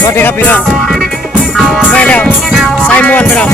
สวัสดีครับพี่น้องไม่แล้วส่มวนพี่น้อง